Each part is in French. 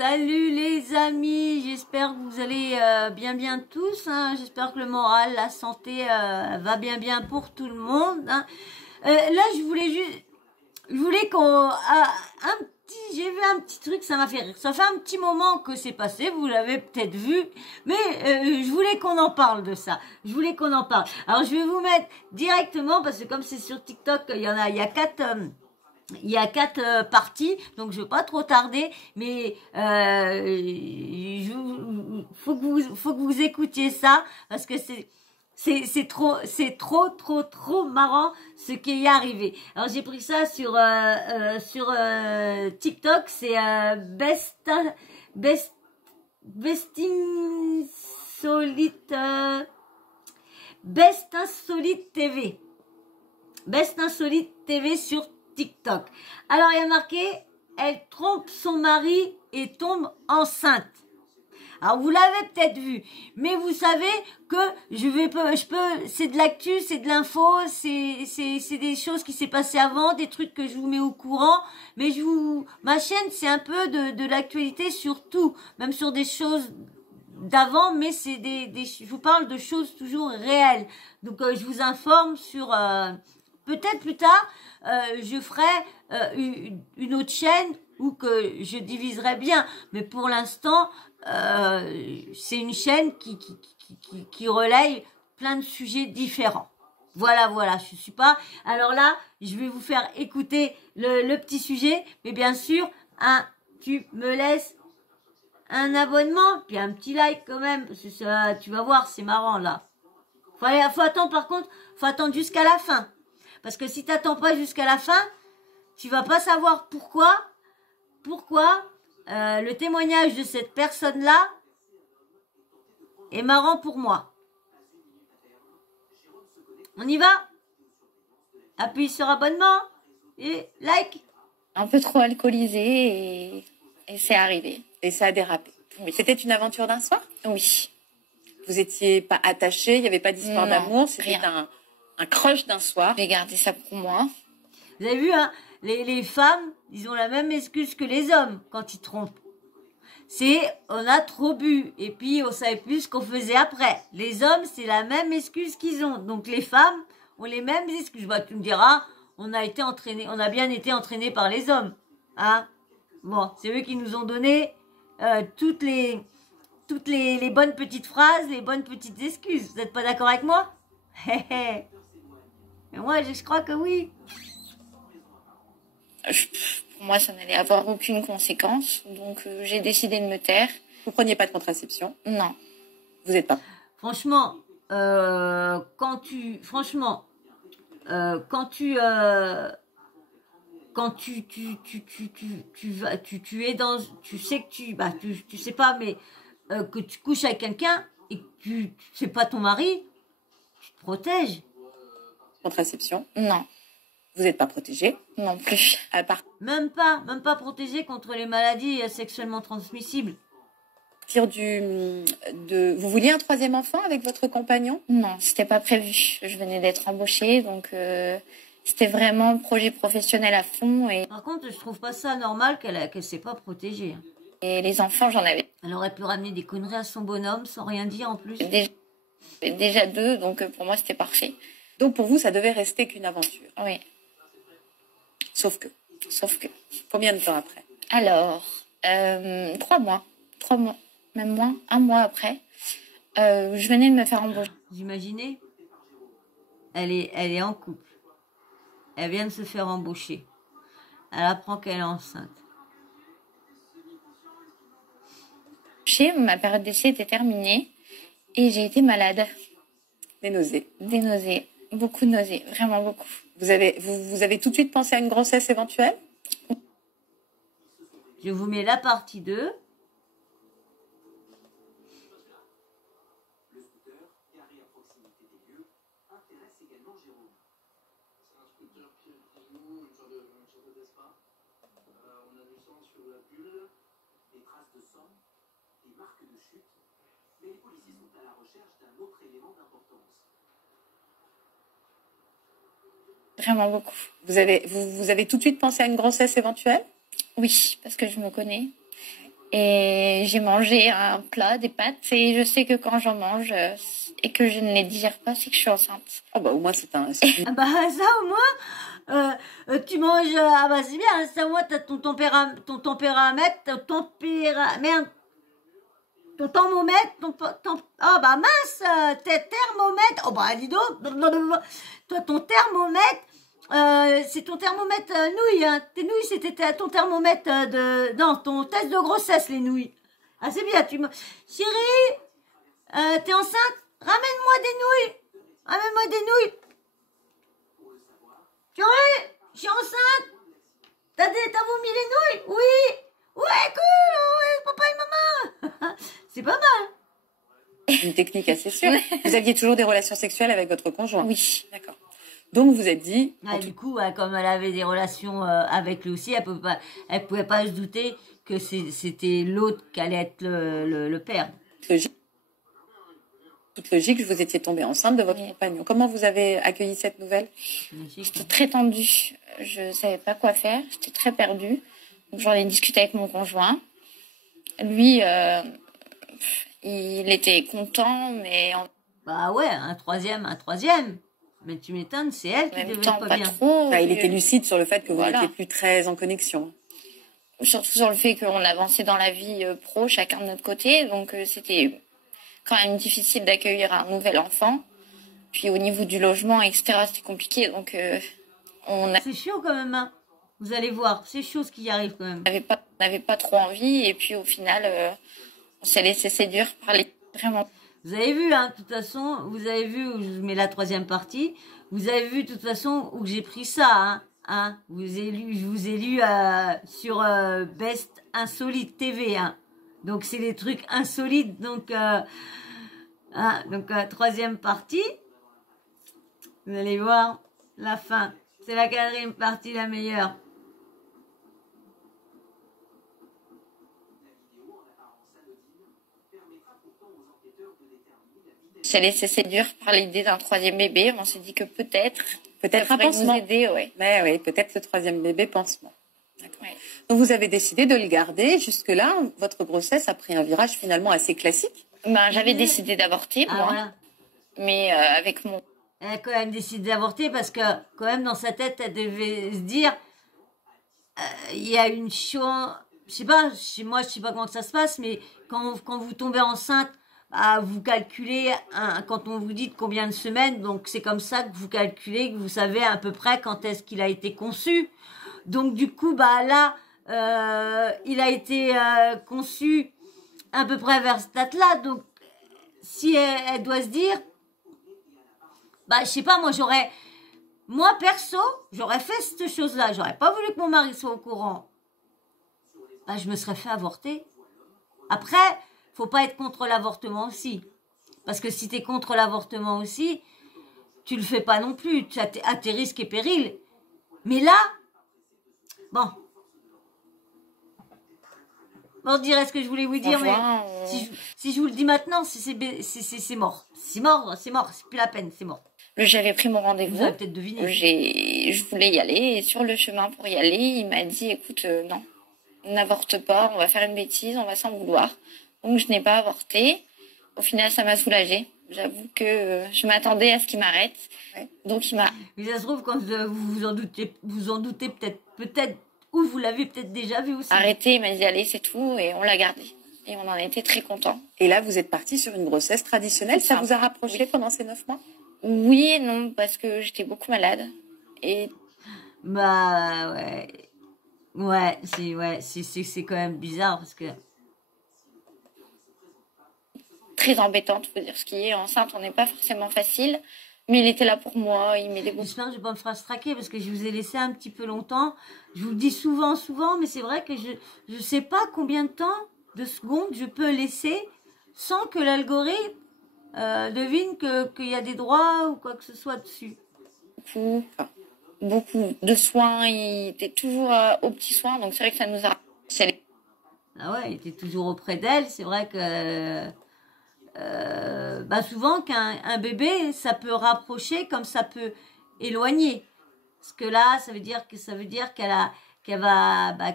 Salut les amis, j'espère que vous allez bien tous, hein. J'espère que le moral, la santé va bien pour tout le monde, hein. Là je voulais j'ai vu un petit truc, ça m'a fait rire. Ça fait un petit moment que c'est passé, vous l'avez peut-être vu, mais je voulais qu'on en parle de ça. Je voulais qu'on en parle. Alors je vais vous mettre directement, parce que comme c'est sur TikTok, il y a quatre parties, donc je veux pas trop tarder, mais faut que vous écoutiez ça, parce que c'est trop marrant ce qui est arrivé. Alors j'ai pris ça sur TikTok, c'est best insolite best insolite TV. Best insolite TV sur TikTok. Alors il y a marqué, elle trompe son mari et tombe enceinte. Alors vous l'avez peut-être vu, mais vous savez que c'est de l'actu, c'est de l'info, c'est des choses qui s'est passé avant, des trucs que je vous mets au courant, mais ma chaîne c'est un peu de l'actualité sur tout, même sur des choses d'avant, mais c'est je vous parle de choses toujours réelles. Donc je vous informe sur peut-être plus tard je ferai une autre chaîne où que je diviserai bien, mais pour l'instant c'est une chaîne qui relaye plein de sujets différents. Voilà, je suis pas. Alors là, je vais vous faire écouter le petit sujet, mais bien sûr, tu me laisses un abonnement, puis un petit like quand même, parce que ça, tu vas voir, c'est marrant là. Faut attendre, par contre, faut attendre jusqu'à la fin. Parce que si t'attends pas jusqu'à la fin, tu vas pas savoir pourquoi le témoignage de cette personne-là est marrant pour moi. On y va? Appuie sur abonnement et like. Un peu trop alcoolisé et c'est arrivé. Et ça a dérapé. Oui. C'était une aventure d'un soir? Oui. Vous étiez pas attachés, il n'y avait pas d'histoire d'amour, c'était un crush d'un soir. J'ai gardé ça pour moi. Vous avez vu, hein, les femmes, ils ont la même excuse que les hommes quand ils trompent. C'est on a trop bu et puis on savait plus ce qu'on faisait après. Les hommes, c'est la même excuse qu'ils ont. Donc les femmes ont les mêmes excuses. Bah, tu me diras, on a bien été entraînés par les hommes, hein. Bon, c'est eux qui nous ont donné toutes les bonnes petites phrases, les bonnes petites excuses. Vous n'êtes pas d'accord avec moi? Mais moi, je crois que oui. Pour moi, ça n'allait avoir aucune conséquence, donc j'ai décidé de me taire. Vous preniez pas de contraception? Non. Vous n'êtes pas. Franchement, quand tu es dans, tu sais que tu sais pas, mais que tu couches avec quelqu'un et que c'est pas ton mari, tu te protèges. Contraception? Non. Vous n'êtes pas protégé? Non plus. À part Même pas protégé contre les maladies sexuellement transmissibles. Vous vouliez un troisième enfant avec votre compagnon? Non, c'était pas prévu. Je venais d'être embauchée, donc c'était vraiment projet professionnel à fond. Et... Par contre, je trouve pas ça normal qu'elle s'est pas protégée. Et les enfants, j'en avais. Elle aurait pu ramener des conneries à son bonhomme sans rien dire en plus. Déjà 2, donc pour moi, c'était parfait. Donc pour vous, ça devait rester qu'une aventure? Oui. Sauf que. Combien de temps après? Alors, 3 mois. 3 mois. Même moins. 1 mois après. Je venais de me faire embaucher. Vous imaginez? Elle est en couple. Elle vient de se faire embaucher. Elle apprend qu'elle est enceinte. Ma période d'essai était terminée et j'ai été malade. Des nausées. Des nausées. Beaucoup de nausées. Vraiment beaucoup. Vous avez tout de suite pensé à une grossesse éventuelle? Je vous mets la partie 2. Vraiment beaucoup. Vous avez tout de suite pensé à une grossesse éventuelle? Oui, parce que je me connais. Et j'ai mangé un plat, des pâtes, et je sais que quand j'en mange et que je ne les digère pas, c'est que je suis enceinte. Ah bah au moins c'est un... Ah bah ça au moins, tu manges, ah bah c'est bien, ça au moins t'as ton tempéramètre, merde, ton thermomètre, oh bah mince, tes thermomètres, oh bah dis donc, toi ton thermomètre, c'est ton thermomètre nouilles, hein. Tes nouilles c'était ton thermomètre non, ton test de grossesse les nouilles. Ah c'est bien, chérie, t'es enceinte, ramène-moi des nouilles, ramène-moi des nouilles. Chérie, je suis enceinte, t'as vomi les nouilles, oui, ouais cool, ouais, papa et maman, c'est pas mal. Une technique assez sûre. Vous aviez toujours des relations sexuelles avec votre conjoint? Oui. D'accord. Donc vous êtes dit... Du coup, comme elle avait des relations avec lui aussi, elle pouvait pas se douter que c'était l'autre qui allait être le père. Toute logique, vous étiez tombée enceinte de votre compagnon. Comment vous avez accueilli cette nouvelle? J'étais très tendue. Je savais pas quoi faire. J'étais très perdue. Donc j'en ai discuté avec mon conjoint. Lui, il était content, mais... Bah ouais, un troisième. Mais tu m'étonnes, c'est elle qui devait pas bien. Trop, il était lucide sur le fait que vous n'étiez plus très en connexion. Surtout sur le fait qu'on avançait dans la vie pro, chacun de notre côté. Donc c'était quand même difficile d'accueillir un nouvel enfant. Puis au niveau du logement, etc., c'était compliqué. Donc C'est chaud quand même, hein. Vous allez voir, c'est chaud ce qui arrive quand même. On n'avait pas trop envie. Et puis au final, on s'est laissé séduire par les... Vraiment. Vous avez vu, hein, de toute façon, vous avez vu où je mets la troisième partie. Vous avez vu, de toute façon, où j'ai pris ça, hein. Je vous ai lu sur Best Insolite TV, hein. Donc c'est des trucs insolites. Donc troisième partie. Vous allez voir la fin. C'est la quatrième partie la meilleure. On s'est laissé séduire par l'idée d'un troisième bébé. On s'est dit que peut-être un pansement. Nous aider, ouais. Mais oui, peut-être le troisième bébé pansement. D'accord. Ouais. Donc vous avez décidé de le garder. Jusque-là, votre grossesse a pris un virage finalement assez classique. J'avais décidé d'avorter, moi. Voilà. Mais avec mon... Elle a quand même décidé d'avorter parce que quand même dans sa tête, elle devait se dire, il y a une chose, je sais pas, chez moi je sais pas comment ça se passe, mais quand vous tombez enceinte, vous calculez, quand on vous dit combien de semaines, donc c'est comme ça que vous calculez, que vous savez à peu près quand est-ce qu'il a été conçu. Donc du coup, là, il a été conçu à peu près vers cette date-là. Donc si elle doit se dire, je sais pas, moi perso, j'aurais fait cette chose-là. J'aurais pas voulu que mon mari soit au courant. Je me serais fait avorter. Après, faut pas être contre l'avortement aussi. Parce que si t'es contre l'avortement aussi, tu le fais pas non plus. Tu as à tes risques et périls. Mais là, bon, je dirais ce que je voulais vous dire, mais si je vous le dis maintenant, c'est mort. C'est mort, c'est plus la peine, c'est mort. J'avais pris mon rendez-vous. Vous avez peut-être deviné. Je voulais y aller, et sur le chemin pour y aller, il m'a dit, écoute, non, n'avorte pas, on va faire une bêtise, on va s'en vouloir. Donc je n'ai pas avorté. Au final, ça m'a soulagée. J'avoue que je m'attendais à ce qu'il m'arrête. Ouais. Donc il m'a... Mais ça se trouve, quand vous en doutez peut-être, ou vous l'avez peut-être déjà vu aussi. Arrêtez, il m'a dit, allez, c'est tout, et on l'a gardé. Et on en était très contents. Et là, vous êtes partie sur une grossesse traditionnelle. Ça vous a rapproché pendant ces 9 mois? Oui et non, parce que j'étais beaucoup malade. Et... ouais. Ouais, c'est quand même bizarre, parce que... Très embêtante, faut dire ce qui est. Enceinte, on n'est pas forcément facile. Mais il était là pour moi, il m'aidait beaucoup. J'espère que je vais pas me faire traquer parce que je vous ai laissé un petit peu longtemps. Je vous le dis souvent, mais c'est vrai que je sais pas combien de temps, de secondes, je peux laisser sans que l'algorithme devine qu'il y a des droits ou quoi que ce soit dessus. Beaucoup de soins, il était toujours aux petits soins, donc c'est vrai que ça nous a... Ah ouais, il était toujours auprès d'elle, c'est vrai que... souvent qu'un bébé, ça peut rapprocher comme ça peut éloigner. Parce que là, ça veut dire qu'elle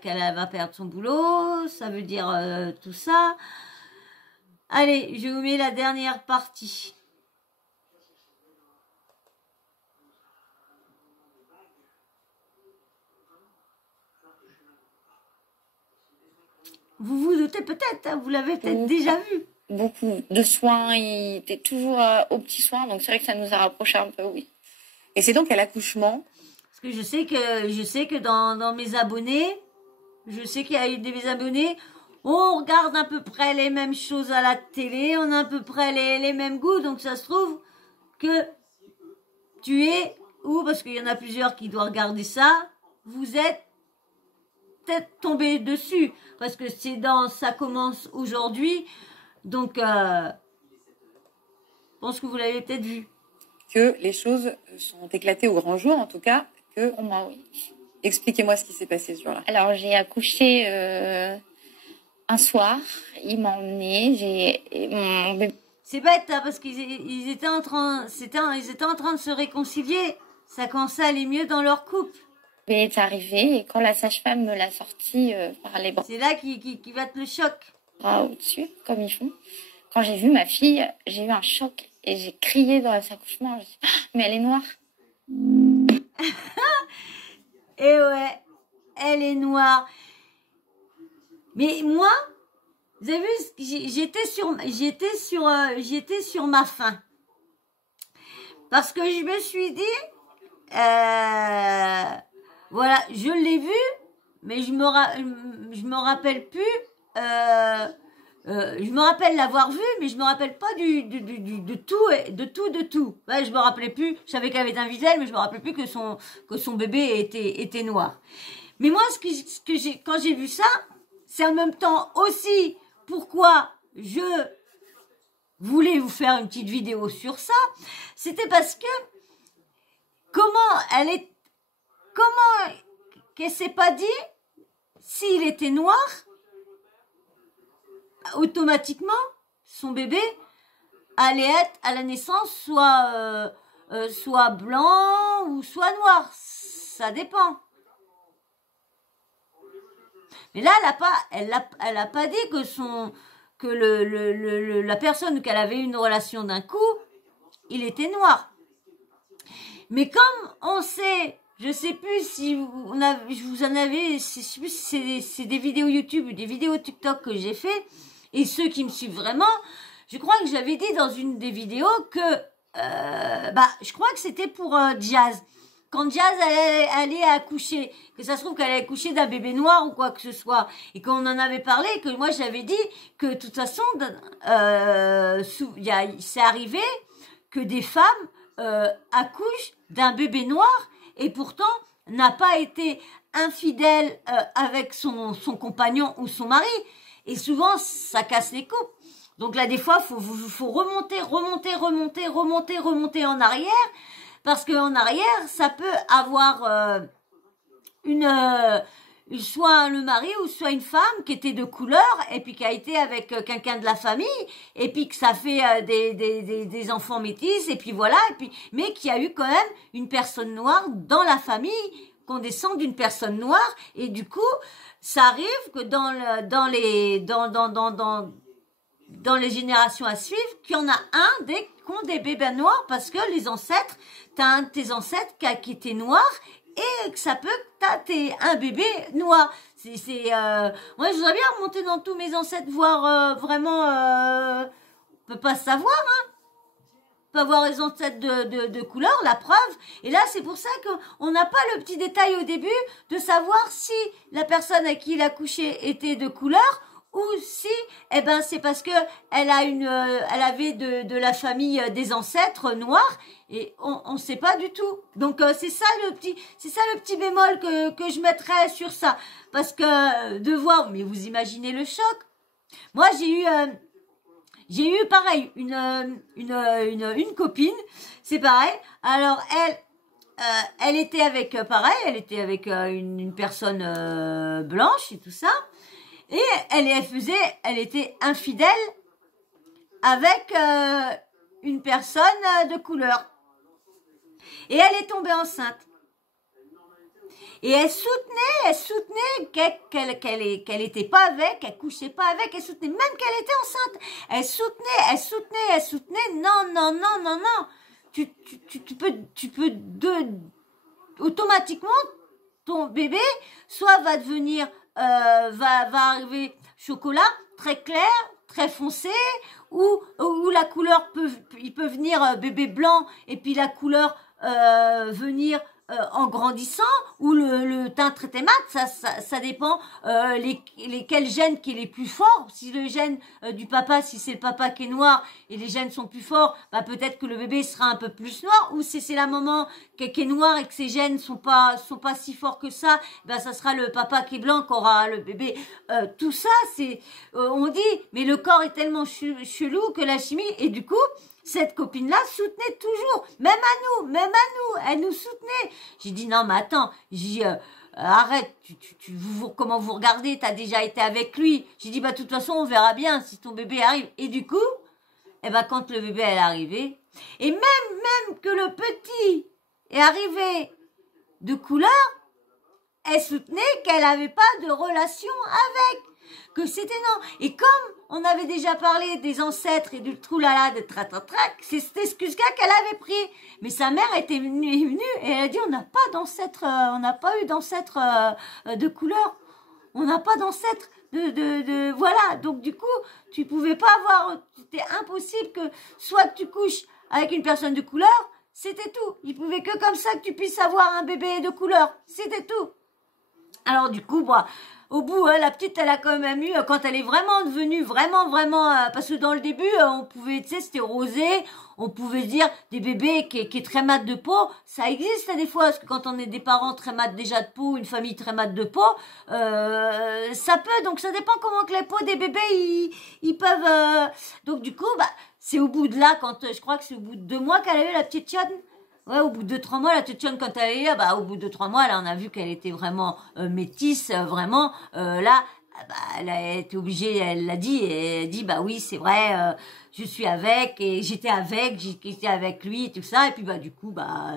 qu'elle va perdre son boulot, ça veut dire tout ça. Allez, je vous mets la dernière partie. Vous vous doutez peut-être, hein, vous l'avez peut-être déjà vu. Beaucoup de soins, il était toujours aux petits soins, donc c'est vrai que ça nous a rapprochés un peu, oui. Et c'est donc à l'accouchement? Parce que je sais que dans mes abonnés, je sais qu'il y a eu des abonnés, on regarde à peu près les mêmes choses à la télé, on a à peu près les mêmes goûts, donc ça se trouve que tu es, ou parce qu'il y en a plusieurs qui doivent regarder ça, vous êtes peut-être tombé dessus, parce que ça commence aujourd'hui, donc je pense que vous l'avez peut-être vu. Que les choses sont éclatées au grand jour, en tout cas, que... Pour moi, oui. Expliquez-moi ce qui s'est passé ce jour-là. Alors, j'ai accouché un soir, il m'a emmenée, C'est bête, hein, parce qu'ils étaient en train, ils étaient en train de se réconcilier, ça commençait à aller mieux dans leur couple. Il est arrivé et quand la sage-femme me l'a sorti par les bras. C'est là qui va être le choc. Au-dessus, comme ils font. Quand j'ai vu ma fille, j'ai eu un choc et j'ai crié dans sa accouchement. Je me suis dit, ah, mais elle est noire. Et ouais, elle est noire. Mais moi, vous avez vu, j'étais sur ma faim. Parce que je me suis dit, voilà, je l'ai vu, mais je me rappelle plus. Je me rappelle l'avoir vu, mais je me rappelle pas de tout. Ouais, je me rappelais plus. Je savais qu'elle avait un visage, mais je me rappelais plus que son bébé était noir. Mais moi, quand j'ai vu ça, c'est en même temps aussi pourquoi je voulais vous faire une petite vidéo sur ça. C'était parce que comment qu'elle s'est pas dit s'il était noir, automatiquement son bébé allait être à la naissance soit blanc ou soit noir, ça dépend. Mais là elle a pas dit que la personne qu'elle avait une relation d'un coup, il était noir. Mais comme on sait, je sais plus si je vous en avais, je sais plus si c'est des vidéos YouTube ou des vidéos TikTok que j'ai fait, et ceux qui me suivent vraiment, je crois que j'avais dit dans une des vidéos que, je crois que c'était pour Jazz. Quand Jazz allait accoucher, que ça se trouve qu'elle allait accoucher d'un bébé noir ou quoi que ce soit, et qu'on en avait parlé, que moi j'avais dit que de toute façon, c'est arrivé que des femmes accouchent d'un bébé noir et pourtant n'a pas été infidèle avec son compagnon ou son mari. Et souvent, ça casse les couples. Donc là, des fois, faut remonter en arrière, parce qu'en arrière, ça peut avoir soit le mari ou soit une femme qui était de couleur et puis qui a été avec quelqu'un de la famille et puis que ça fait des enfants métis et puis voilà, et puis mais qui a eu quand même une personne noire dans la famille, qu'on descend d'une personne noire, et du coup ça arrive que dans les générations à suivre, qu'il y en a qui ont des bébés noirs, parce que les ancêtres, t'as un de tes ancêtres qui était noir, et que ça peut que t'as un bébé noir. Moi, je voudrais bien remonter dans tous mes ancêtres, voir vraiment, on peut pas savoir, hein. On peut avoir les ancêtres de couleur, la preuve. Et là, c'est pour ça qu'on n'a pas le petit détail au début de savoir si la personne à qui il a couché était de couleur, ou si, c'est parce que elle avait de la famille des ancêtres noirs, et on sait pas du tout. Donc c'est ça le petit bémol que je mettrais sur ça, parce que de voir, mais vous imaginez le choc. Moi j'ai eu pareil une copine, c'est pareil. Alors elle était avec une personne blanche et tout ça. Et elle était infidèle avec une personne de couleur. Et elle est tombée enceinte. Et elle soutenait qu'elle était pas avec, qu'elle couchait pas avec, elle soutenait même qu'elle était enceinte. Elle soutenait. Non. Tu peux automatiquement, ton bébé, soit va devenir, va arriver chocolat, très clair, très foncé, ou la couleur il peut venir bébé blanc, et puis la couleur venir en grandissant, ou le teint traité mat, ça dépend lesquels gènes qui est les plus forts. Si le gène du papa, si c'est le papa qui est noir et les gènes sont plus forts, bah peut-être que le bébé sera un peu plus noir, ou si c'est la maman qui est noire et que ses gènes sont pas si forts que ça, bah ça sera le papa qui est blanc qui aura le bébé. Tout ça, c'est on dit, mais le corps est tellement chelou que la chimie, et du coup cette copine-là soutenait toujours, même à nous, elle nous soutenait. J'ai dit non mais attends, j'ai dit arrête, comment vous regardez, t'as déjà été avec lui. J'ai dit bah de toute façon on verra bien si ton bébé arrive. Et du coup, eh ben quand le bébé est arrivé, et même que le petit est arrivé de couleur, elle soutenait qu'elle n'avait pas de relation avec, que c'était non. Et comme on avait déjà parlé des ancêtres et du troulala, de trac, c'est cette excuse-là qu'elle avait pris. Mais sa mère était venue et elle a dit on n'a pas d'ancêtre, on n'a pas eu d'ancêtre de couleur, on n'a pas d'ancêtre voilà. Donc du coup, tu pouvais pas avoir, c'était impossible que soit tu couches avec une personne de couleur, c'était tout. Il pouvait que comme ça que tu puisses avoir un bébé de couleur, c'était tout. Alors du coup, bah, au bout, la petite, elle a quand même eu, quand elle est vraiment devenue, vraiment, parce que dans le début, on pouvait, tu sais, c'était rosé, on pouvait dire des bébés qui est très mat de peau, ça existe des fois, parce que quand on est des parents très mat déjà de peau, une famille très mat de peau, ça peut, donc ça dépend comment que les peaux des bébés, ils peuvent, donc du coup, bah, c'est au bout de là, je crois que c'est au bout de 2 mois qu'elle a eu la petite Chionne. Ouais, au bout de 3 mois, la Tchatchonne, quand elle est là, bah, au bout de 3 mois, là, on a vu qu'elle était vraiment métisse, vraiment. Là, bah, elle a été obligée, elle l'a dit, et elle dit, bah oui, c'est vrai, je suis avec, et j'étais avec lui, et tout ça, et puis bah du coup, bah,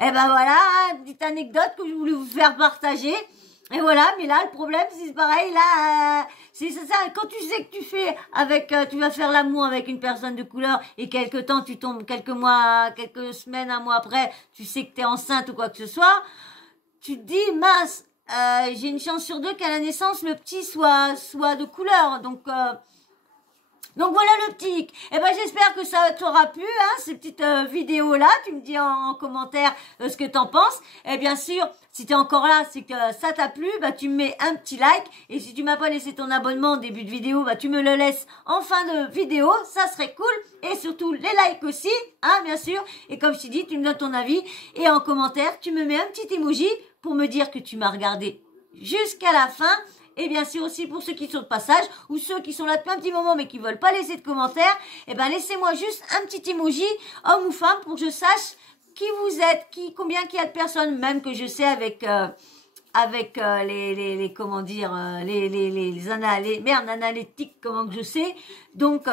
et ben voilà, une petite anecdote que je voulais vous faire partager. Et voilà, mais là, le problème, c'est pareil, là, c'est ça, quand tu sais que tu fais tu vas faire l'amour avec une personne de couleur, et quelque temps, tu tombes quelques mois, quelques semaines, un mois après, tu sais que t'es enceinte ou quoi que ce soit, tu te dis, mince, j'ai une chance sur 2 qu'à la naissance, le petit soit de couleur, donc voilà le petit. Eh ben j'espère que ça t'aura plu, hein, ces petites vidéos là. Tu me dis en commentaire ce que t'en penses. Et bien sûr, si t'es encore là, c'est que ça t'a plu, bah tu me mets un petit like. Et si tu m'as pas laissé ton abonnement au début de vidéo, bah tu me le laisses en fin de vidéo. Ça serait cool. Et surtout les likes aussi, hein, bien sûr. Et comme je t'ai dit, tu me donnes ton avis. Et en commentaire, tu me mets un petit emoji pour me dire que tu m'as regardé jusqu'à la fin. Et bien sûr aussi pour ceux qui sont de passage ou ceux qui sont là depuis un petit moment mais qui veulent pas laisser de commentaires, eh ben laissez-moi juste un petit emoji, homme ou femme, pour que je sache qui vous êtes, combien il y a de personnes, même que je sais avec les comment dire, les analytiques, comment que je sais, donc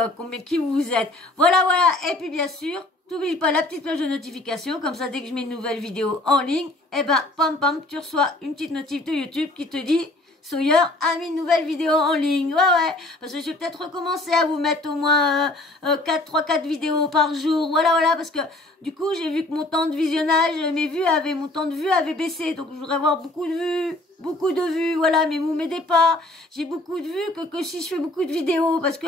qui vous êtes. Voilà. Et puis bien sûr, n'oublie pas la petite cloche de notification, comme ça dès que je mets une nouvelle vidéo en ligne, eh ben pam, tu reçois une petite notif de YouTube qui te dit Sawyer a mis une nouvelle vidéo en ligne. Ouais. Parce que je vais peut-être recommencer à vous mettre au moins 3-4 vidéos par jour. Voilà. Parce que du coup, j'ai vu que mon temps de visionnage, mon temps de vue avait baissé. Donc, je voudrais avoir beaucoup de vues. Voilà, mais vous m'aidez pas. J'ai beaucoup de vues que si je fais beaucoup de vidéos. Parce que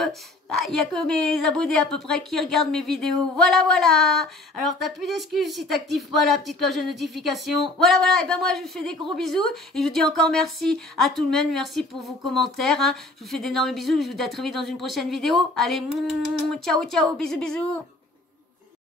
il y a que mes abonnés à peu près qui regardent mes vidéos. Voilà. Alors, t'as plus d'excuses si t'actives pas la petite cloche de notification. Voilà. Et ben moi, je vous fais des gros bisous. Et je vous dis encore merci à tout le monde. Merci pour vos commentaires. Hein. Je vous fais d'énormes bisous. Je vous dis à très vite dans une prochaine vidéo. Allez, ciao, bisous.